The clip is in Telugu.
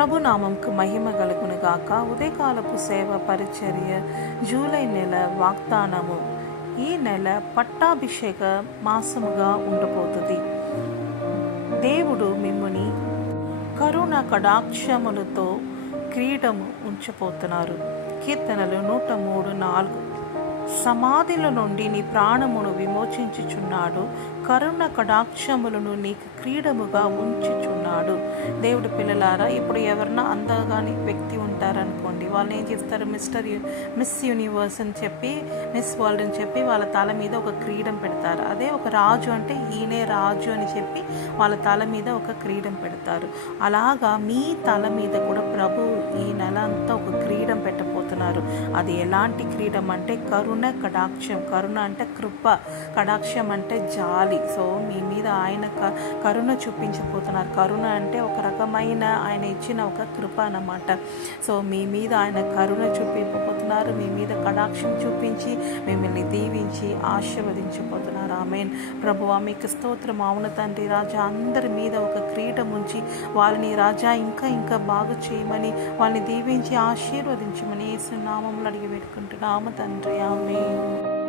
ప్రభు నామంకు మహిమ కలుగును గాక. ఉదయకాలపు సేవ పరిచర్య జూలై నెల వాగ్దానము. ఈ నెల పట్టాభిషేక మాసముగా ఉండబోతుంది. దేవుడు మిమ్ముని కరుణ కటాక్షములతో క్రీడము ఉంచబోతున్నారు. కీర్తనలు 103:4. సమాధిల నుండి నీ ప్రాణమును విమోచించుచున్నాడు, కరుణ కటాక్షములను నీకు క్రీడముగా ఉంచుచున్నాడు. దేవుడి పిల్లలారా, ఇప్పుడు ఎవరన్నా అందగాని వ్యక్తి ఉంటారనుకోండి, వాళ్ళని ఏం చేస్తారు, మిస్ యూనివర్స్ అని చెప్పి, మిస్ వరల్డ్ అని చెప్పి వాళ్ళ తల మీద ఒక క్రీడం పెడతారు. అదే ఒక రాజు అంటే ఈయనే రాజు అని చెప్పి వాళ్ళ తల మీద ఒక క్రీడం పెడతారు. అలాగా మీ తల మీద కూడా ప్రభు ఈ నెల అంతా ఒక క్రీడం పెట్టబోతున్నారు. అది ఎలాంటి క్రీడం అంటే కరుణ కటాక్షం. కరుణ అంటే కృప, కటాక్షం అంటే జాలి. సో మీ మీద ఆయన కరుణ చూపించబోతున్నారు. కరుణ అంటే ఒక రకమైన ఆయన ఇచ్చిన ఒక కృప అన్నమాట. సో మీ మీద ఆయన కరుణ చూపించబోతున్నారు. మీ మీద కటాక్షం చూపించి మిమ్మల్ని దీవించి ఆశీర్వదించబోతున్నారు. ఆమేన్. ప్రభువా మీకు స్తోత్రం. అవును తండ్రి, రాజా అందరి మీద ఒక క్రీడం ఉంచి వాళ్ళని రాజా ఇంకా బాగు చేయమని, వాళ్ళని దీవించి ఆశీర్వదించమని యేసు నామములో అడిగి పెట్టుకుంటున్నాము తండ్రి. ఆమేన్.